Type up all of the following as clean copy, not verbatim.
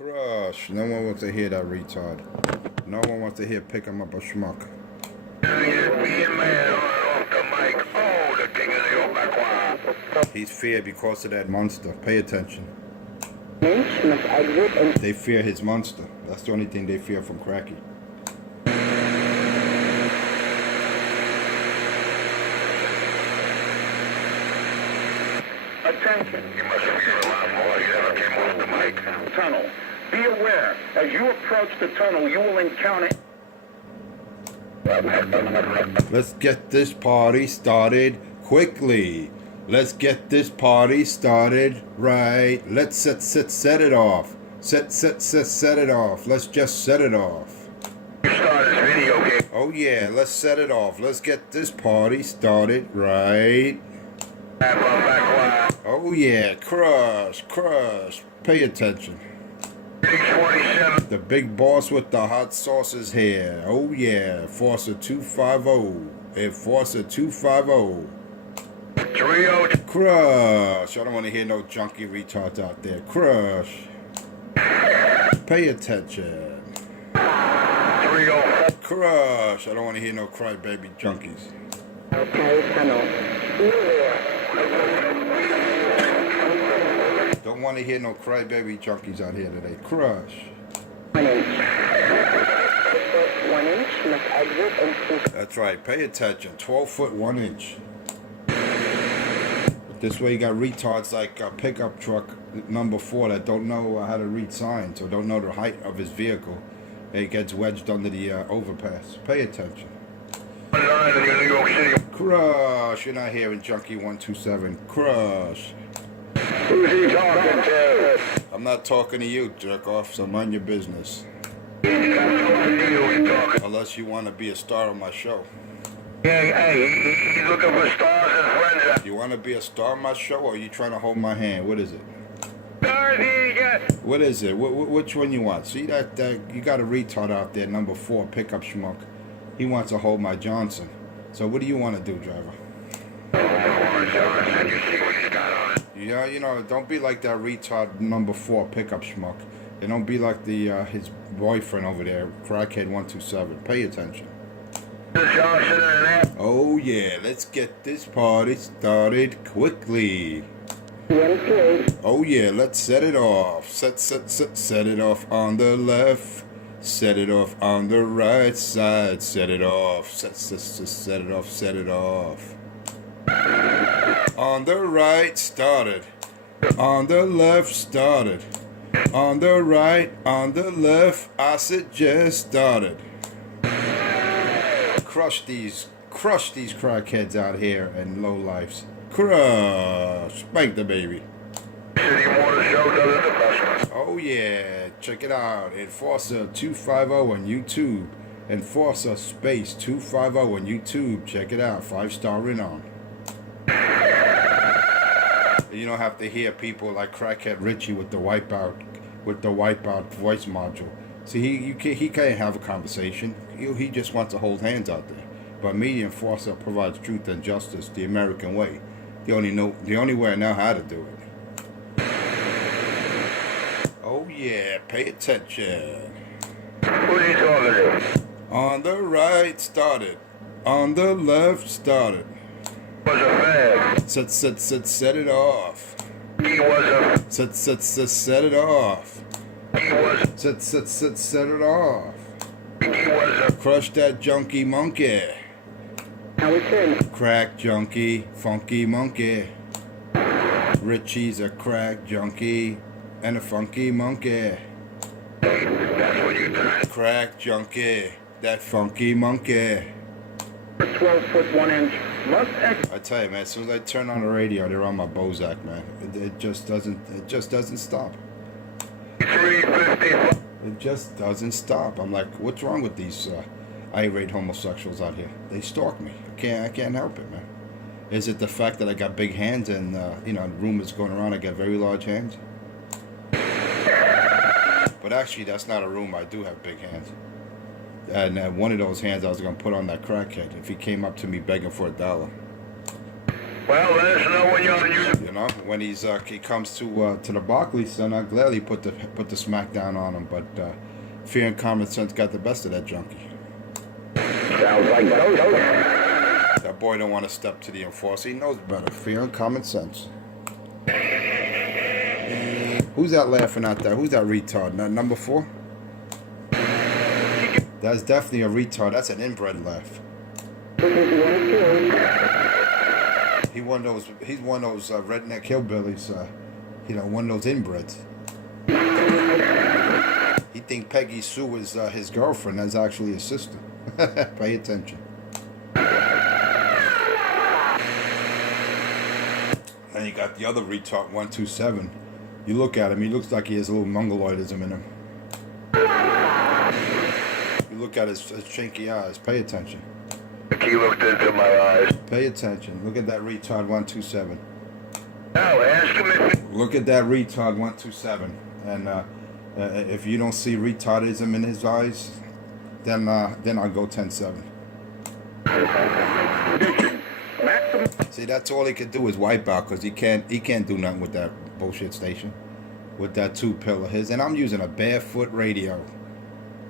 Crush. No one wants to hear that retard. No one wants to hear pick him up a schmuck. He's feared because of that monster. Pay attention. They fear his monster. That's the only thing they fear from Cracky. Attention. You must have heard a lot more. You never came off the mic. Tunnel. Be aware, as you approach the tunnel, you will encounter... Let's get this party started quickly. Let's get this party started right. Let's set it off. Set it off. Let's just set it off. You start this video game. Oh yeah, let's set it off. Let's get this party started right. Oh yeah, crush. Pay attention. 47. The big boss with the hot sauce is here. Oh yeah, Forza 250. Forza 250. 30. Crush. I don't want to hear no junkie retards out there. Crush. Pay attention. 304. Crush. I don't want to hear no crybaby junkies. Don't want to hear no crybaby junkies out here today. Crush. 1 inch must exit in 2. That's right. Pay attention. 12 foot 1 inch. This way you got retards like pickup truck number 4 that don't know how to read signs or don't know the height of his vehicle. It gets wedged under the overpass. Pay attention. 9 in New York City. Crush. You're not hearing Junkie 127. Crush. Who's he talking to? I'm not talking to you, jerk off, so mind your business. Unless you want to be a star on my show. Yeah, hey, he's looking for stars and friends. You want to be a star on my show, or are you trying to hold my hand? What is it? Stars he gets. What is it? Which one you want? See that you got a retard out there, number 4, pickup schmuck. He wants to hold my Johnson. So what do you want to do, driver? Johnson, you see what he's got on it. Yeah, you know, don't be like that retard number 4 pickup schmuck. And don't be like the his boyfriend over there, crackhead 127. Pay attention. Johnson and that. Oh yeah, let's get this party started quickly. Oh yeah, let's set it off. Set it off on the left. Set it off on the right side. Set it off. Set it off. Set it off. On the right, started. On the left, started. On the right, on the left, I suggest started. Crush these crackheads out here and low lifes. Crush. Spank the baby. City Water Show does it the best. Oh yeah, check it out. Enforcer 250 on YouTube. Enforcer Space 250 on YouTube. Check it out. 5-star in on. You don't have to hear people like Crackhead Richie with the wipeout voice module. See, he can't have a conversation. He just wants to hold hands out there. But me, Enforcer, provides truth and justice the American way. The only way I know how to do it. Oh yeah, pay attention. Who's he talking to? On the right, started. On the left, started. Was a fan. Set it off. He was a. Set it off. He was. Set it off. He was a. Crush that junkie monkey. Now return. Crack junkie, funky monkey. Richie's a crack junkie and a funky monkey. That's what you done. Crack junkie, that funky monkey. 12 foot 1 inch must exit. I tell you, man, as soon as I turn on the radio, they're on my Bozak, man. It just doesn't stop. 350. It just doesn't stop. I'm like, what's wrong with these irate homosexuals out here? They stalk me. I can't help it, man. Is it the fact that I got big hands and rumors going around I got very large hands? But actually, that's not a rumor. I do have big hands. And one of those hands I was going to put on that crackhead if he came up to me begging for $1. Well, let us know when you're on YouTube. You know, when he comes to the Barclays Center, I gladly put the smack down on him, but fear and common sense got the best of that junkie. Sounds like those. That boy don't want to step to the enforcer. He knows better. Fear and common sense. Who's that laughing at that? Who's that retard? Number 4? That's definitely a retard. That's an inbred laugh. He's one of those redneck hillbillies. You know, one of those inbreds. He think Peggy Sue is his girlfriend. That's actually his sister. Pay attention. Then you got the other retard, 127. You look at him, he looks like he has a little mongoloidism in him. You look at his chinky eyes. Pay attention. He looked into my eyes. Pay attention. Look at that retard 127. Now, ask him if Look at that retard 127. And if you don't see retardism in his eyes, then I'll go 10-7. See, that's all he could do is wipe out, because he can't do nothing with that bullshit station, with that 2-pill of his. And I'm using a barefoot radio.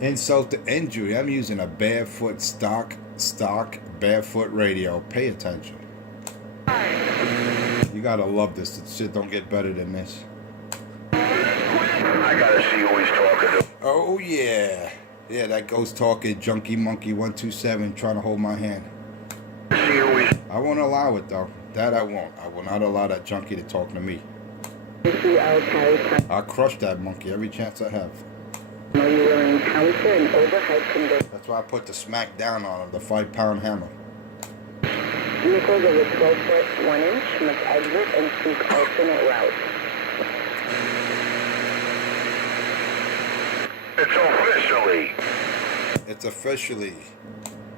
Insult to injury. I'm using a barefoot stock barefoot radio. Pay attention. You gotta love this. This shit don't get better than this. I gotta see who he's talking to. Oh yeah. Yeah, that ghost talking junkie monkey 127 trying to hold my hand. See who he's. I won't allow it though. That I won't. I will not allow that junkie to talk to me. I'll crush that monkey every chance I have. You will encounter an overhead condition. That's why I put the smack down on him, the 5-pound hammer. Vehicles over 12 foot 1 inch must exit and seek alternate routes. It's officially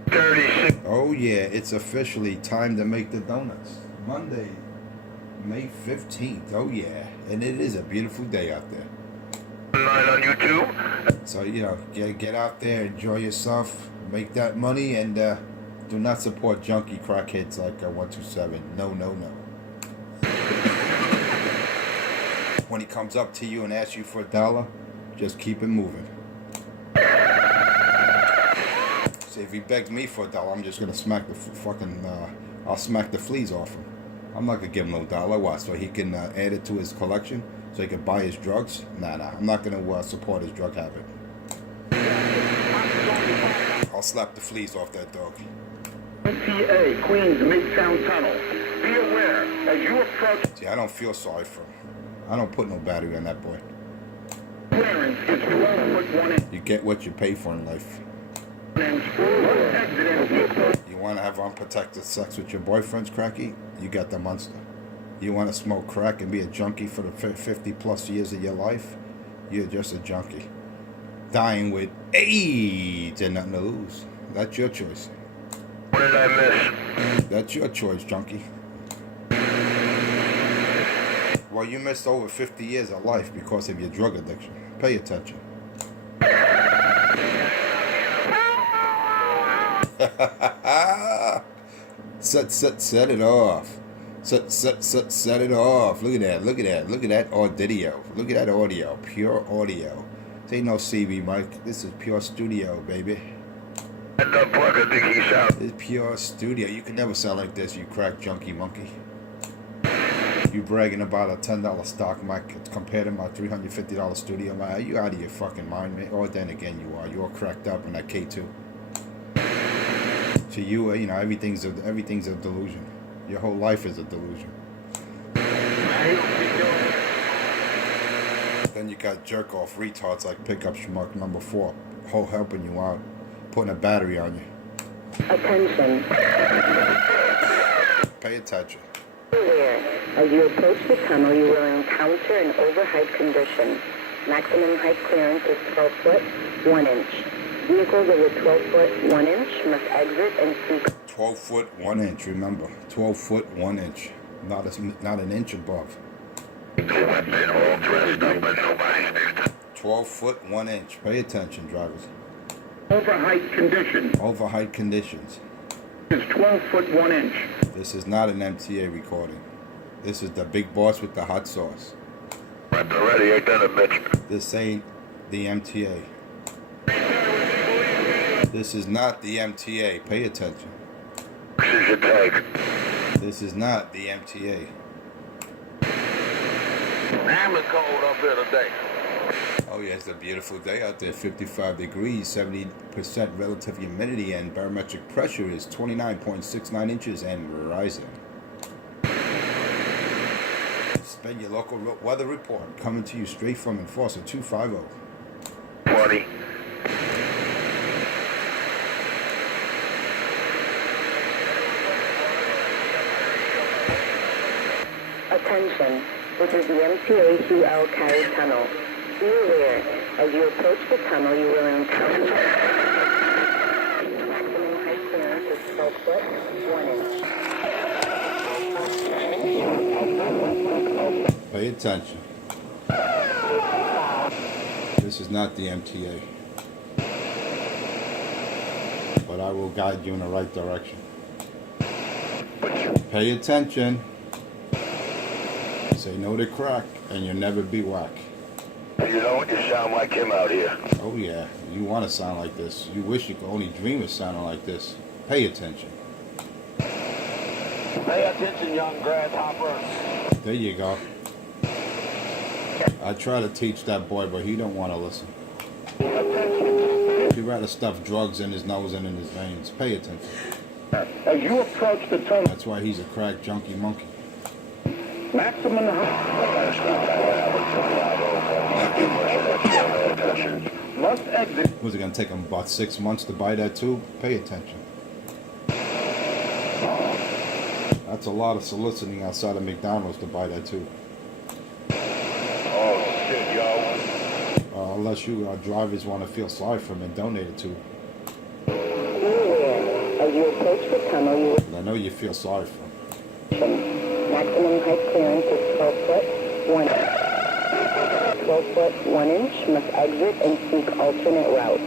36. 36. Oh yeah, it's officially time to make the donuts. Monday, May 15th. Oh yeah, and it is a beautiful day out there. 9 on YouTube. So you know, get out there, enjoy yourself, make that money, and do not support junkie crackheads like 127. No. When he comes up to you and asks you for $1, just keep it moving. See, if he begs me for $1, I'm just gonna smack the I'll smack the fleas off him. I'm not gonna give him no $1. What? So he can add it to his collection, so he can buy his drugs? Nah. I'm not gonna support his drug habit. I'll slap the fleas off that dog. MTA, Queens Midtown Tunnel. Be aware, as you approach See, I don't feel sorry for him. I don't put no battery on that boy. clearance, it's 12 foot 1 inch. You get what you pay for in life. Exit and seek. You want to have unprotected sex with your boyfriends, Cracky? You got the monster. You want to smoke crack and be a junkie for the 50 plus years of your life? You're just a junkie. Dying with AIDS and nothing to lose. That's your choice. What did I miss? That's your choice, junkie. Well, you missed over 50 years of life because of your drug addiction. Pay attention. Set it off. Set it off. Look at that audio. Look at that audio. Pure audio. This ain't no CB mic. This is pure studio, baby. And the plug a dicky sound. It's pure studio. You can never sound like this, you crack junkie monkey. You bragging about a $10 stock mic compared to my $350 studio mic. Are you out of your fucking mind, man? Or then again, you are. You're cracked up in that K2. To you, you know, everything's a delusion. Your whole life is a delusion. Then you got jerk off retards like pickup schmuck number 4, helping you out, putting a battery on you. Attention. Pay attention. Beware. As you approach the tunnel, you will encounter an overhead condition. Maximum height clearance is 12 foot 1 inch. Vehicles over 12 foot 1 inch must exit and seek 12 foot 1 inch. Remember, 12 foot 1 inch, not an inch above. 12 foot 1 inch. Pay attention, drivers. Overheight condition Overheight conditions. is 12 foot 1 inch. This is not an MTA recording. This is the big boss with the hot sauce. But already ain't that a bitch? This ain't the MTA. This is not the MTA. Pay attention. This is your take. This is not the MTA. Damn, it's cold up here today. Oh yeah, it's a beautiful day out there. 55 degrees, 70% relative humidity, and barometric pressure is 29.69 inches and rising. Spend your local weather report coming to you straight from Enforcer 250. 20. Attention, this is the MTA Hugh L. Carey Tunnel. Be aware, as you approach the tunnel, you will encounter maximum height clearance is 12 foot, 1 inch. Pay attention. This is not the MTA. But I will guide you in the right direction. Pay attention. Say no to crack, and you'll never be whack. You know, you sound like him out here. Oh yeah, you want to sound like this. You wish you could only dream of sounding like this. Pay attention. Pay attention, young grasshopper. There you go. I try to teach that boy, but he don't want to listen. He'd rather stuff drugs in his nose and in his veins. Pay attention. As you approach the tunnel, That's why he's a crack junkie monkey. maximum height must exit. Was it going to take him about 6 months to buy that tube? Pay attention. That's a lot of soliciting outside of McDonald's to buy that tube. Oh, shit, yo. Unless you drivers want to feel sorry for him and donate it to him. Be aware, as you approach the tunnel, you will I know you feel sorry for him. maximum height clearance is 12 foot, 1 inch. 12 foot, 1 inch, must exit and seek alternate route.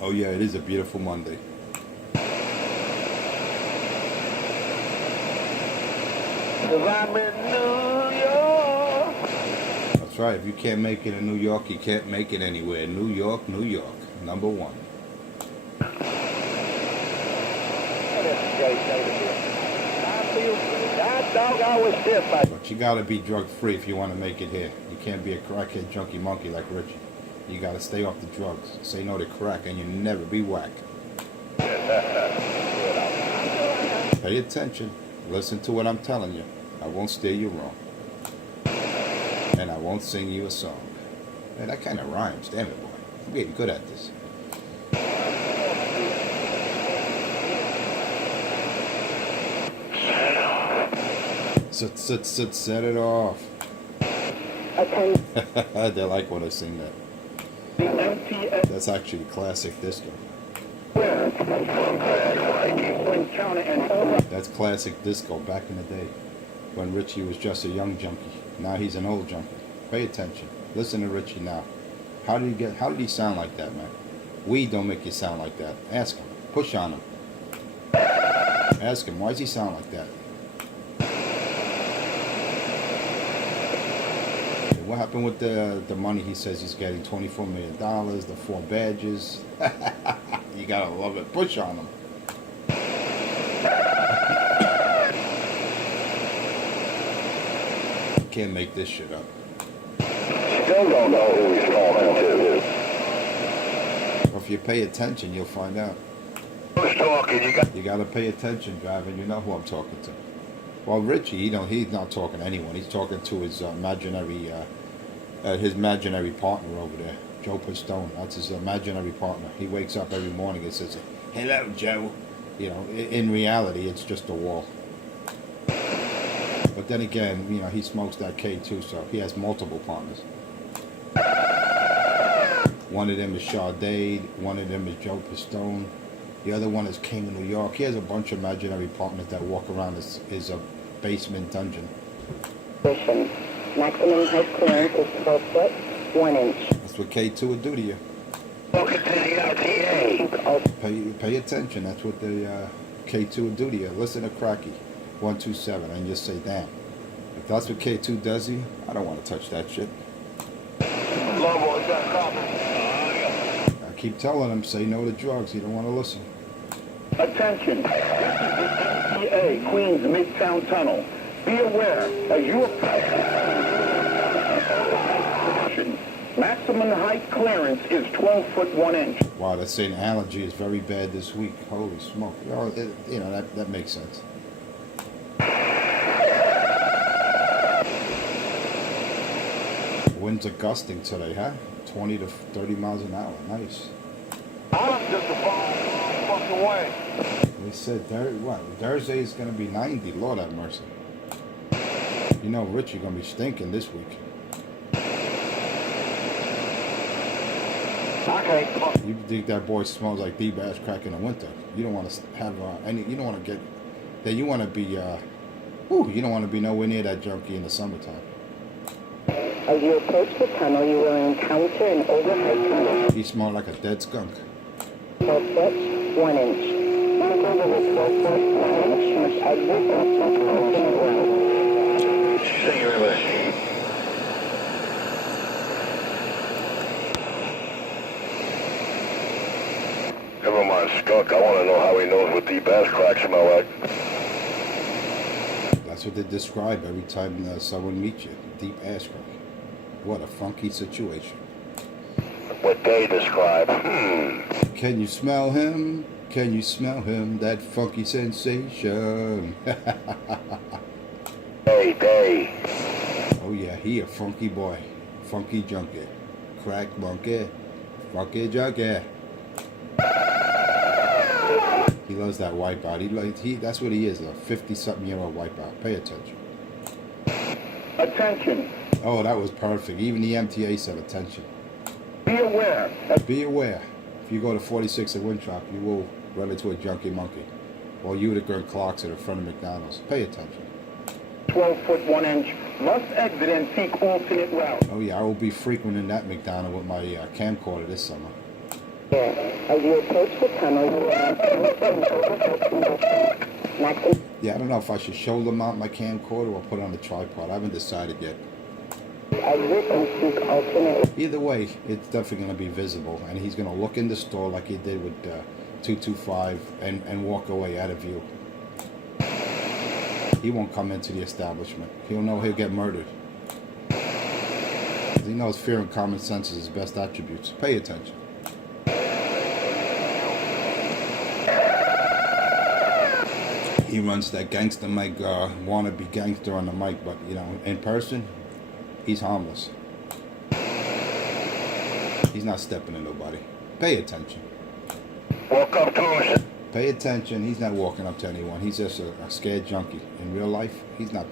Oh yeah, it is a beautiful Monday. Cause I'm in New York. That's right. If you can't make it in New York, you can't make it anywhere. New York, New York, number one. That dog always stiff. But you gotta be drug free if you want to make it here. You can't be a crackhead junkie monkey like Richie. You gotta stay off the drugs. Say no to crack, and you'll never be whack. Pay attention. Listen to what I'm telling you. I won't steer you wrong. And I won't sing you a song. Man, that kind of rhymes. Damn it, boy. I'm getting good at this. Set it off. Attention. They like when I sing that. The MTA That's actually classic disco. will encounter an over. That's classic disco back in the day when Richie was just a young junkie. Now he's an old junkie. Pay attention. Listen to Richie now. How did he sound like that, man? Weed don't make you sound like that. Ask him. Push on him. Ask him, why does he sound like that? What happened with the money he says he's getting? $24 million, the 4 badges. You gotta love it. Push on him. You can't make this shit up. Still don't know who he's talking to. Or if you pay attention, you'll find out. Who's talking? You gotta pay attention, driver. You know who I'm talking to. Well, Richie, he's not talking to anyone. He's talking to his imaginary partner over there, Joe Pistone. That's his imaginary partner. He wakes up every morning and says, "Hello, Joe." You know, in reality, it's just a wall. But then again, you know, he smokes that K too, so he has multiple partners. One of them is Sade. One of them is Joe Pistone. The other one is King of New York. He has a bunch of imaginary partners that walk around his basement dungeon. Maximum height clearance is 12 foot, 1 inch. That's That's what K2 would do to you. Welcome to the LTA. Pay attention. That's what the K2 would do to you. Listen to Cracky 127 and just say, damn. If that's what K2 does to you, I don't want to touch that shit. I keep telling him, say no to drugs. He don't want to listen. Attention. LTA, Queens Midtown Tunnel. Be aware as you approach. Maximum height clearance is 12 foot 1 inch. Wow, they're saying allergy is very bad this week. Holy smoke. That makes sense. Winds are gusting today, huh? 20 to 30 miles an hour. Nice. I'm just a fucking way. They said Thursday is going to be 90. Lord have mercy. You know, Richie going to be stinking this week. You think that boy smells like deep ass crack in the winter? You don't want to have any. You don't want to get. That you want to be. You don't want to be nowhere near that junkie in the summertime. As you approach the tunnel, you will encounter an overhead condition. He smelled like a dead skunk. 12 foot 1 inch. Vehicle with 12 foot 1 inch must exit into alternate route. Thank you very much. Never mind, skunk. I want to know how he knows what deep ass cracks smell like. That's what they describe every time someone meets you. Deep ass crack. What a funky situation. What they describe. Can you smell him? Can you smell him? That funky sensation. Hey. Oh yeah, he a funky boy. Funky junkie. Crack monkey. Funky junkie. He loves that wipeout. That's what he is, a 50-something-year-old wipeout. Pay attention. Attention. Oh, that was perfect. Even the MTA said attention. Be aware. Be aware. If you go to 46 at Winthrop, you will run into a junkie monkey. Or Utica and Clark's at the front of McDonald's. Pay attention. 12 foot 1 inch. Must exit and seek alternate route. Oh yeah, I will be frequenting that McDonald's with my camcorder this summer. As you approach the tunnel, you will encounter an overhead condition. Maximum. Yeah, I don't know if I should shoulder mount my camcorder or put it on the tripod. I haven't decided yet. Exit and seek alternate. Either way, it's definitely going to be visible, and he's going to look in the store like he did with 225 and walk away out of view. He won't come into the establishment. He'll know he'll get murdered. He knows fear and common sense is his best attributes. Pay attention. He runs that gangster mic, wannabe gangster on the mic, but in person, he's harmless. He's not stepping to nobody. Pay attention. Walk up to him. Pay attention. He's not walking up to anyone. He's just a scared junkie. In real life, he's not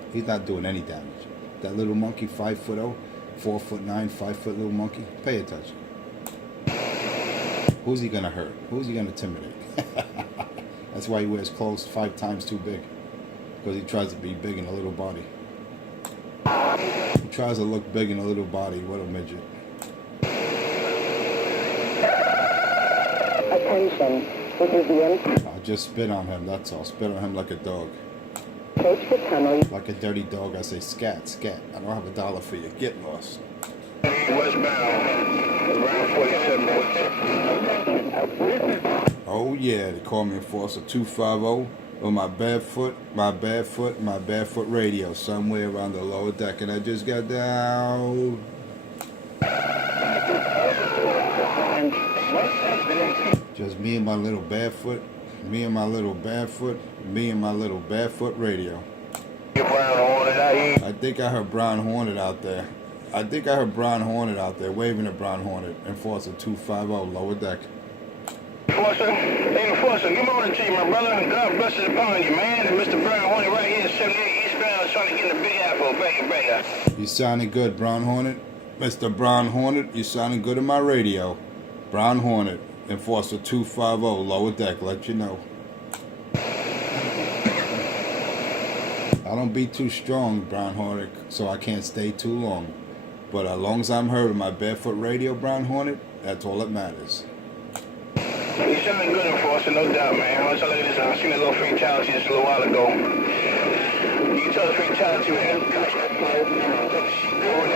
doing any damage. That little monkey, 5'0", 4'9", 5 foot little monkey. Pay attention. Who's he gonna hurt? Who's he gonna intimidate? That's why he wears clothes 5 times too big. Because he tries to be big in a little body. He tries to look big in a little body. What a midget. Attention. This is the end. I just spit on him, that's all. Spit on him like a dog. Approach the tunnel. Like a dirty dog, I say, scat, scat. I don't have $1 for you. Get lost. Westbound. Around 47. Oh yeah, they call me Enforcer 250 with my barefoot radio somewhere around the lower deck, and I just got down. Just me and my little barefoot radio. I think I heard Brown Hornet out there. Waving at Brown Hornet. Enforcer 250, lower deck. Enforcer, good morning to you, my brother. God bless it upon you, man. And Mr. Brown Hornet right here, 78 eastbound, trying to get in the Big Apple. Banger. You sounding good, Brown Hornet. Mr. Brown Hornet, you sounding good in my radio. Brown Hornet, Enforcer 250, lower deck, let you know. I don't be too strong, Brown Hornet, so I can't stay too long. But as long as I'm heard on my Barefoot Radio, Brown Hornet, that's all that matters. You sounding good, Enforcer, no doubt, man. Once I look at this, I seen a little fatality just a little while ago. You can tell the fatality with him. The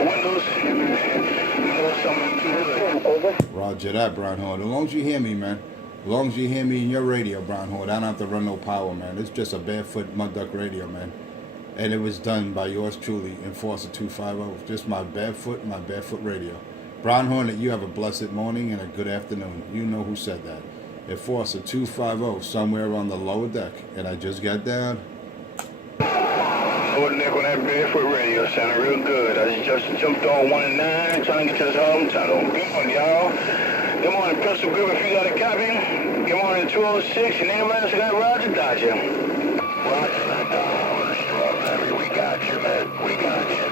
windows. Something too good. Roger that, Brown Hornet. As long as you hear me, man. As long as you hear me in your radio, Brown Hornet, I don't have to run no power, man. It's just a Barefoot Mud Duck radio, man. And it was done by yours truly, Enforcer 250. Just my Barefoot radio. Brown Hornet, you have a blessed morning and a good afternoon. You know who said that. Enforcer 250, somewhere on the lower deck. And I just got down. Lower deck on that Barefoot radio sounded real good. I just jumped on 1 and 9, trying to get to this home tunnel. Good morning, y'all. Good morning, Pistol Grip, if you got a copy. Good morning, 206, and everybody else got Roger Dodger. Roger that, we got you, man. We got you.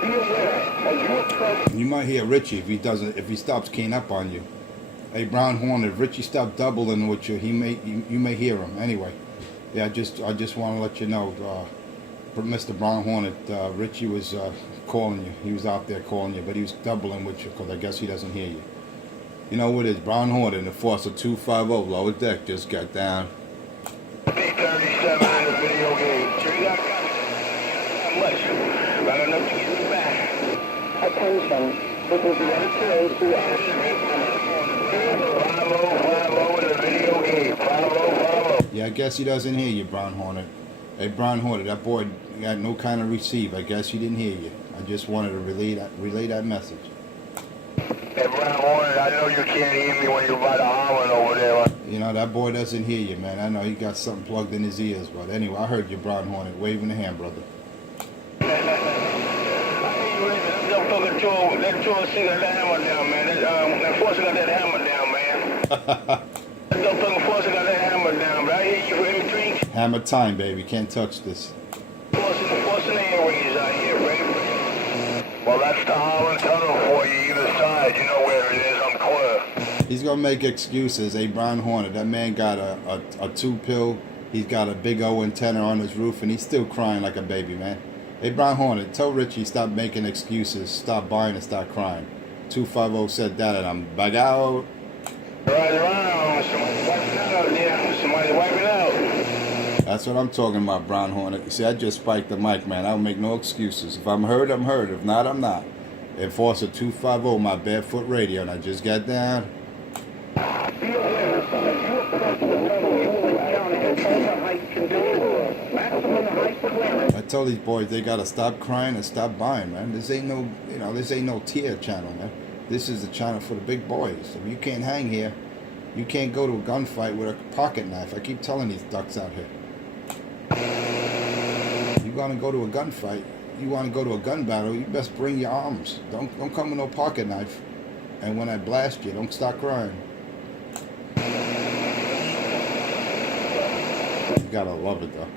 Be aware, as you approach... You might hear Richie if he stops keying up on you. Hey, Brown Hornet, if Richie stopped doubling with you, you may hear him. Anyway, yeah, I just want to let you know, Mr. Brown Hornet, Richie was calling you. He was out there calling you, but he was doubling with you because I guess he doesn't hear you. You know what it is, Brown Hornet and Enforcer 250, lower deck, just got down. P37 in the video game. Sure you got not much. Not enough to get me back. Attention. This is the NCACS. 5050 in the video game. 5050. Yeah, I guess he doesn't hear you, Brown Hornet. Hey, Brown Hornet, that boy got no kind of receive. I guess he didn't hear you. I just wanted to relay that message. Hey, Brown Hornet, I know you can't hear me when you're by the island over there. You know, that boy doesn't hear you, man. I know he got something plugged in his ears, but anyway, I heard you, Brown Hornet, waving the hand, brother. I hear you, that fucking troll, that got that hammer down, man. That Forcer got that hammer down, man. That fucking Forcer got that hammer down, but I hear you in between. Hammer time, baby. Can't touch this. Forcing the airways out here, baby. Well, that's the Holland Tunnel for you, either side. You know where it is. I'm clear. He's gonna make excuses. Hey, Brown Hornet, that man got a 2-pill. He's got a big O antenna on his roof, and he's still crying like a baby, man. Hey, Brown Hornet, tell Richie stop making excuses, stop buying, and stop crying. 250 said that, and I'm back out. Right around. Somebody's wiping out there. Somebody's wiping out. That's what I'm talking about, Brown Hornet. You see, I just spiked the mic, man. I don't make no excuses. If I'm heard, I'm heard. If not, I'm not. Enforcer 250, my Barefoot radio, and I just got down. Be aware, as you approach the tunnel, you will encounter an overheight condition. Maximum height clearance. I tell these boys they gotta stop crying and stop buying, man. This ain't no, this ain't no tier channel, man. This is the channel for the big boys. If you can't hang here, you can't go to a gunfight with a pocket knife. I keep telling these ducks out here. You gonna go to a gunfight? You want to go to a gun battle? You best bring your arms. Don't come with no pocket knife. And when I blast you, don't start crying. You gotta love it though.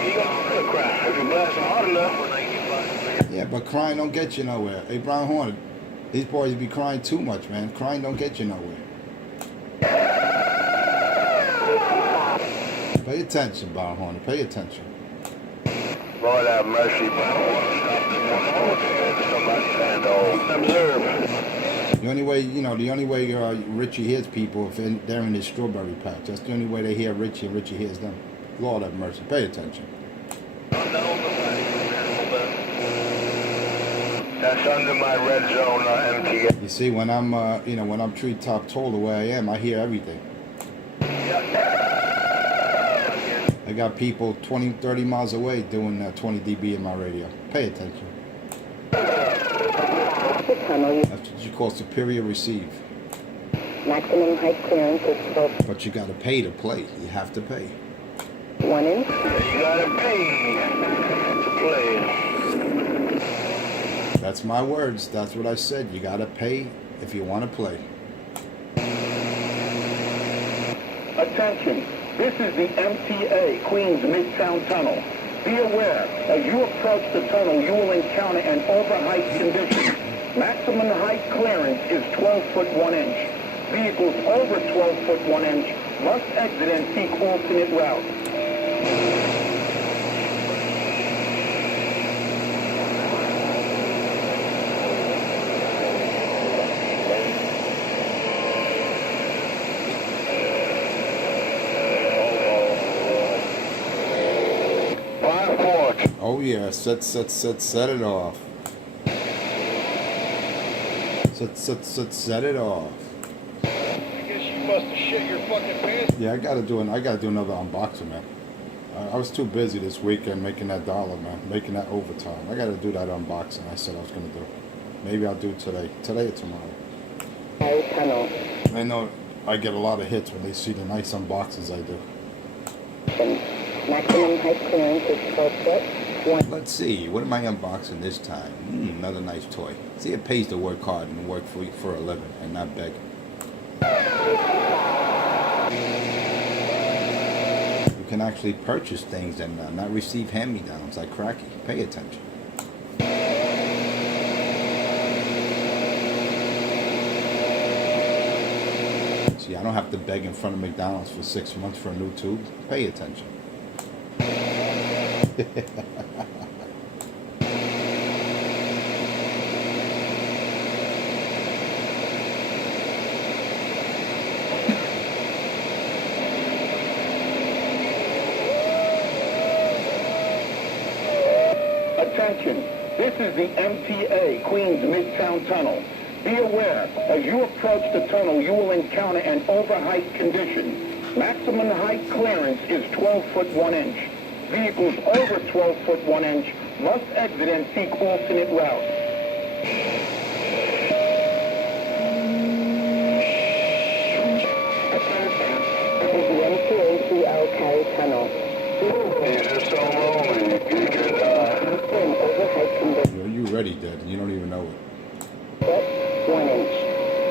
You gonna cry if you blast them hard enough. Yeah, but crying don't get you nowhere. Hey, Brown Hornet, these boys be crying too much, man. Crying don't get you nowhere. Pay attention, Brown Hornet. Pay attention. Lord have mercy, Brown Hornet. Somebody stand observe. The only way Richie hears people if they're in his strawberry patch. That's the only way they hear Richie and Richie hears them. Lord have mercy. Pay attention. That's under my red zone MTA. You see, when I'm when I'm treetop tall the way I am, I hear everything. I got people 20, 30 miles away doing 20 dB in my radio. Pay attention. That's what you call superior receive. Maximum height clearance is 12. But you got to pay to play. You have to pay. 1 inch. You gotta pay to play. That's my words. That's what I said. You got to pay if you want to play. Attention. This is the MTA Queens Midtown Tunnel. Be aware, as you approach the tunnel, you will encounter an overheight condition. Maximum height clearance is 12 foot 1 inch. Vehicles over 12 foot 1 inch must exit and seek alternate routes. Oh yeah, set it off. Set it off. I guess you must have shit your fucking pants. Yeah, I gotta do another unboxing, man. I was too busy this weekend making that dollar, man, making that overtime. I gotta do that unboxing I said I was gonna do. Maybe I'll do it today or tomorrow. Tunnel. I know I get a lot of hits when they see the nice unboxings I do. Maximum height clearance is 12 foot. Let's see, what am I unboxing this time? Another nice toy. See, it pays to work hard and work for a living and not beg. You can actually purchase things and not receive hand-me-downs like Cracky. Pay attention. See, I don't have to beg in front of McDonald's for 6 months for a new tube. Pay attention. Attention, this is the MTA Queens Midtown Tunnel. Be aware, as you approach the tunnel, you will encounter an overheight condition. Maximum height clearance is 12 foot 1 inch. Vehicles over 12 foot 1 inch must exit and seek alternate routes. This is the MTACL Cary Tunnel. These are so low, man. You could, In overheight condition. You ready, Dad? You don't even know it. Foot 1 inch.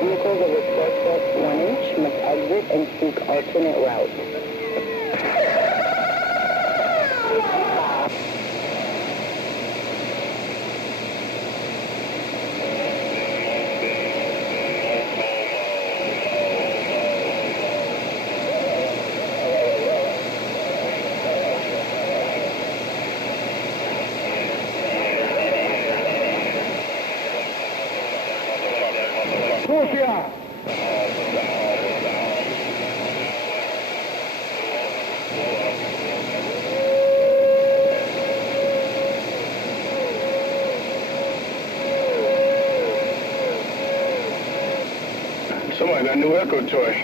Vehicles over 12 foot 1 inch must exit and seek alternate routes. Russia! somebody got a new Echo toy.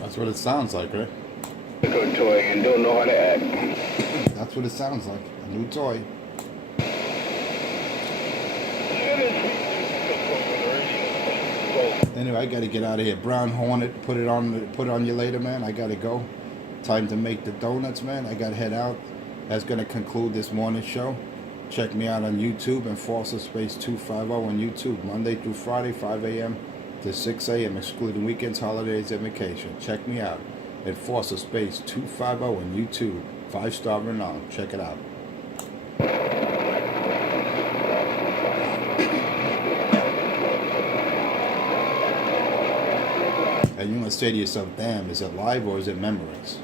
That's what it sounds like, right? Echo toy and don't know how to act. That's what it sounds like. A new toy. Anyway, I gotta get out of here. Brown Hornet, put it on you later, man. I gotta go. Time to make the donuts, man. I gotta head out. That's gonna conclude this morning show. Check me out on YouTube and Forza Space 250 on YouTube, Monday through Friday, 5 a.m. to 6 a.m., excluding weekends, holidays, and vacation. Check me out at Forza Space 250 on YouTube. 5-star renowned. Check it out. And you're gonna say to yourself, damn, is it live or is it Memorex?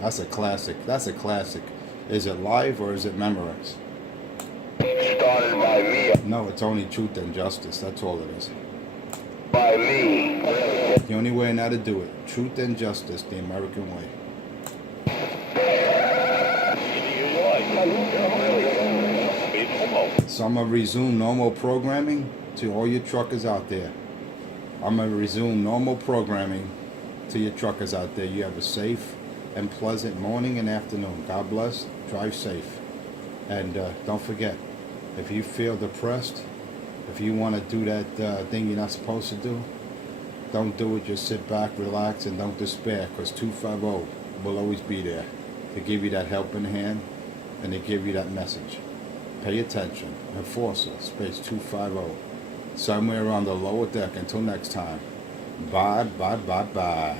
That's a classic. That's a classic. Is it live or is it Memorex? Started by me. No, it's only Truth and Justice. That's all it is. By me. The only way now to do it. Truth and Justice, the American way. So I'm going to resume normal programming to all your truckers out there. I'm going to resume normal programming to your truckers out there. You have a safe and pleasant morning and afternoon. God bless. Drive safe. And don't forget, if you feel depressed, if you want to do that thing you're not supposed to do, don't do it. Just sit back, relax, and don't despair, because 250 will always be there to give you that helping hand and to give you that message. Pay attention. Enforcer, Space 250. Somewhere on the lower deck. Until next time. Bye, bye, bye, bye.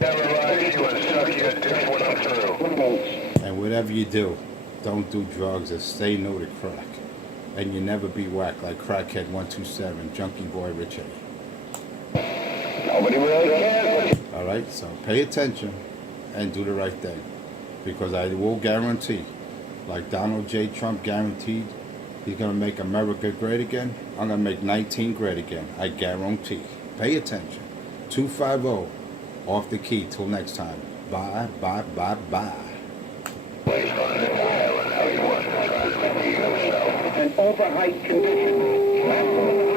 Everybody, you want to suck your dick when I'm through. And whatever you do, don't do drugs and stay no to crack. And you never be whacked like Crackhead 127, Junkie Boy Richie. Nobody really cares. Alright, so pay attention and do the right thing. Because I will guarantee, like Donald J. Trump guaranteed, he's going to make America great again. I'm going to make 19 great again. I guarantee. Pay attention. 250, off the key. Till next time. Bye, bye, bye, bye. and overheight conditions. Maximum